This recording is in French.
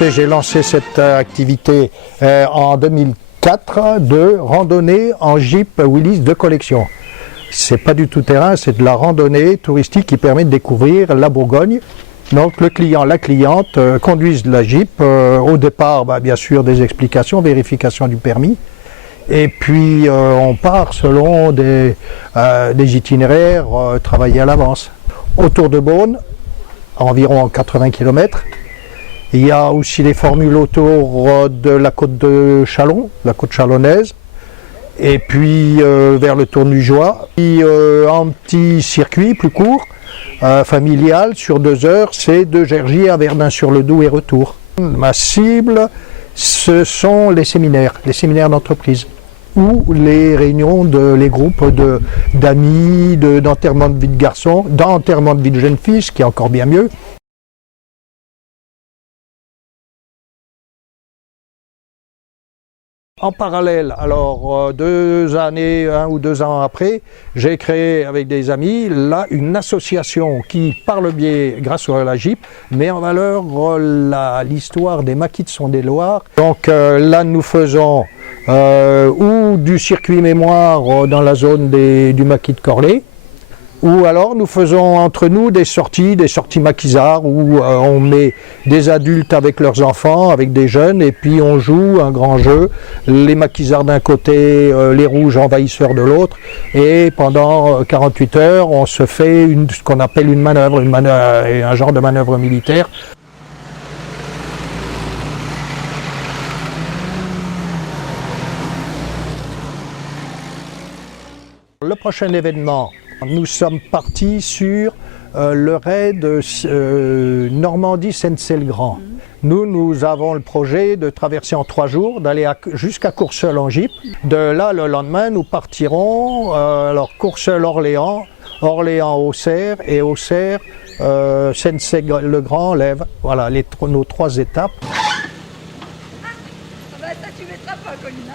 fait, j'ai lancé cette activité en 2004 de randonnée en Jeep Willys de collection. C'est pas du tout terrain, c'est de la randonnée touristique qui permet de découvrir la Bourgogne. Donc le client, la cliente conduisent la Jeep. Au départ, bien sûr, des explications, vérification du permis. Et puis on part selon des itinéraires travaillés à l'avance. Autour de Beaune, environ 80 km. Il y a aussi les formules autour de la côte de Châlons, la côte chalonnaise. Et puis vers le Tour du Joie. Puis un petit circuit plus court, familial, sur 2 heures, c'est de Gergy à Verdun-sur-le-Doubs et retour. Ma cible, ce sont les séminaires d'entreprise ou les réunions, les groupes d'amis, d'enterrement de vie de garçon, d'enterrement de vie de jeune fille, ce qui est encore bien mieux. En parallèle, alors 1 ou 2 ans après, j'ai créé avec des amis là une association qui, par le biais, grâce à la Jeep, met en valeur l'histoire des maquis de Saône-et-Loire. Donc là, nous faisons ou du circuit mémoire dans la zone du maquis de Corlay, ou alors nous faisons entre nous des sorties maquisards où on met des adultes avec leurs enfants, avec des jeunes, et puis on joue un grand jeu, les maquisards d'un côté, les rouges envahisseurs de l'autre, et pendant 48 heures on se fait ce qu'on appelle une manœuvre, un genre de manœuvre militaire. Le prochain événement, nous sommes partis sur le raid Normandie-Seyne-Grand. Nous avons le projet de traverser en 3 jours, d'aller jusqu'à Courseulles en Jeep. De là, le lendemain, nous partirons Courseulles-Orléans, Orléans-Auxerre et Auxerre, Seyne-le-Grand, Lèves. Voilà nos 3 étapes. Ah bah ça tu mettras pas, Colina.